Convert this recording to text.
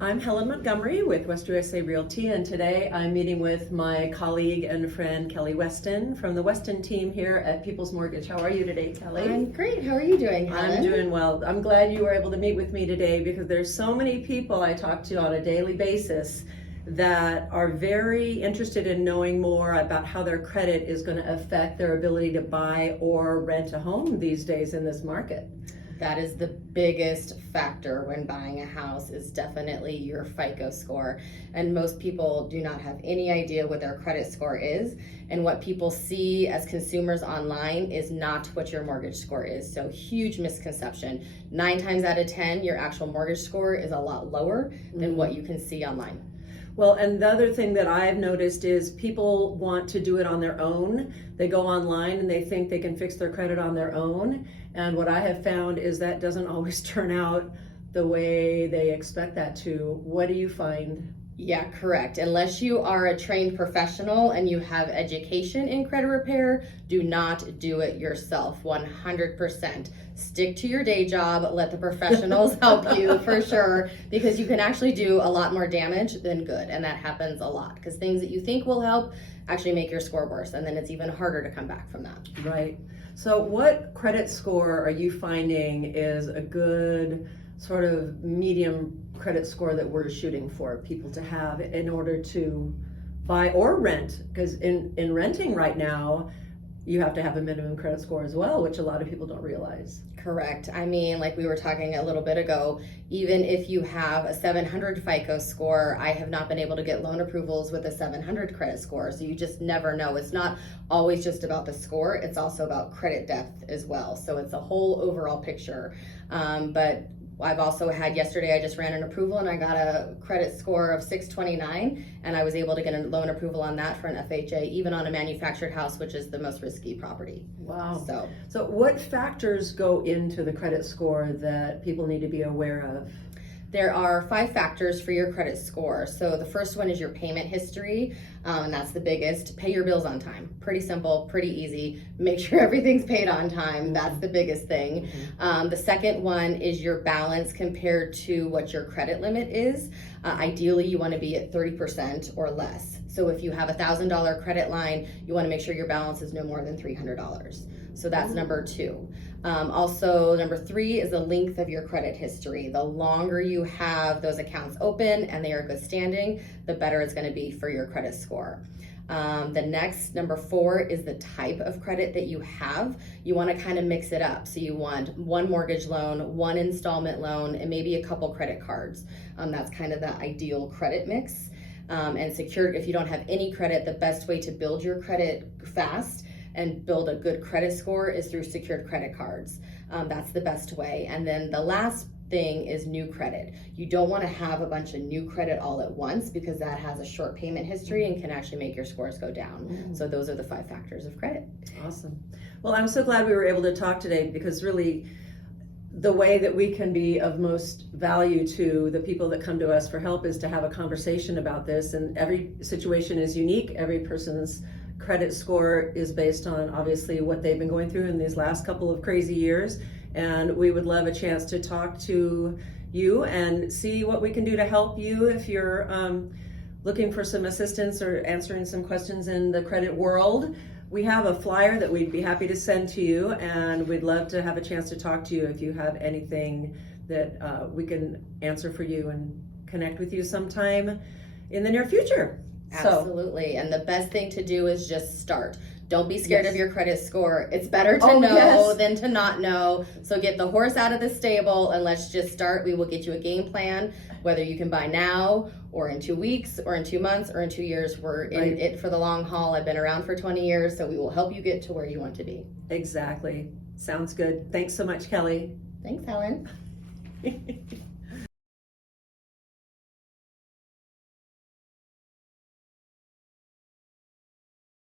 I'm Helen Montgomery with West USA Realty, and today I'm meeting with my colleague and friend Kelly Weston from the Weston Team here at People's Mortgage. How are you today, Kelly? I'm great. How are you doing, Helen? I'm doing well. I'm glad you were able to meet with me today because there's so many people I talk to on a daily basis that are very interested in knowing more about how their credit is going to affect their ability to buy or rent a home these days in this market. That is the biggest factor when buying a house, is definitely your FICO score. And most people do not have any idea what their credit score is. And what people see as consumers online is not what your mortgage score is. So huge misconception. 9 times out of 10, your actual mortgage score is a lot lower than what you can see online. Well, and the other thing that I've noticed is people want to do it on their own. They go online and they think they can fix their credit on their own. And what I have found is that doesn't always turn out the way they expect that to. What do you find? Yeah, correct. Unless you are a trained professional and you have education in credit repair, do not do it yourself, 100%. Stick to your day job, let the professionals help you for sure, because you can actually do a lot more damage than good, and that happens a lot, because things that you think will help actually make your score worse, and then it's even harder to come back from that. Right. So what credit score are you finding is a good sort of medium credit score that we're shooting for people to have in order to buy or rent? Because in renting right now, you have to have a minimum credit score as well, which a lot of people don't realize. Correct. I mean, like we were talking a little bit ago, even if you have a 700 FICO score, I have not been able to get loan approvals with a 700 credit score. So you just never know. It's not always just about the score. It's also about credit depth as well. So it's a whole overall picture. But I've also had, yesterday I just ran an approval and I got a credit score of 629, and I was able to get a loan approval on that for an FHA, even on a manufactured house, which is the most risky property. Wow. So what factors go into the credit score that people need to be aware of? there are 5 factors for your credit score. So the first one is your payment history, and that's the biggest. Pay your bills on time. Pretty simple, pretty easy. Make sure everything's paid on time. That's the biggest thing. The second one is your balance compared to what your credit limit is. Ideally, you want to be at 30% or less. So if you have a $1,000 credit line, you want to make sure your balance is no more than $300. So that's number 2. Also, number 3 is the length of your credit history. The longer you have those accounts open and they are good standing, the better it's going to be for your credit score. The next, number 4, is the type of credit that you have. You want to kind of mix it up. So you want 1 mortgage loan, 1 installment loan, and maybe a couple credit cards. That's kind of the ideal credit mix. And secured, if you don't have any credit, the best way to build your credit fast and build a good credit score is through secured credit cards. That's the best way. And then the last thing is new credit. You don't want to have a bunch of new credit all at once, because that has a short payment history and can actually make your scores go down. So those are the 5 factors of credit. Awesome. Well, I'm so glad we were able to talk today, because really the way that we can be of most value to the people that come to us for help is to have a conversation about this. And every situation is unique. Every person's credit score is based on obviously what they've been going through in these last couple of crazy years. And we would love a chance to talk to you and see what we can do to help you if you're looking for some assistance or answering some questions in the credit world. We have a flyer that we'd be happy to send to you, and we'd love to have a chance to talk to you if you have anything that we can answer for you and connect with you sometime in the near future. Absolutely. And the best thing to do is just start. Don't be scared of your credit score. It's better to know than to not know. So get the horse out of the stable and let's just start. We will get you a game plan, whether you can buy now or in 2 weeks or in 2 months or in 2 years. We're in it for the long haul. I've been around for 20 years, so we will help you get to where you want to be. Exactly. Sounds good. Thanks so much, Kelly. Thanks, Helen.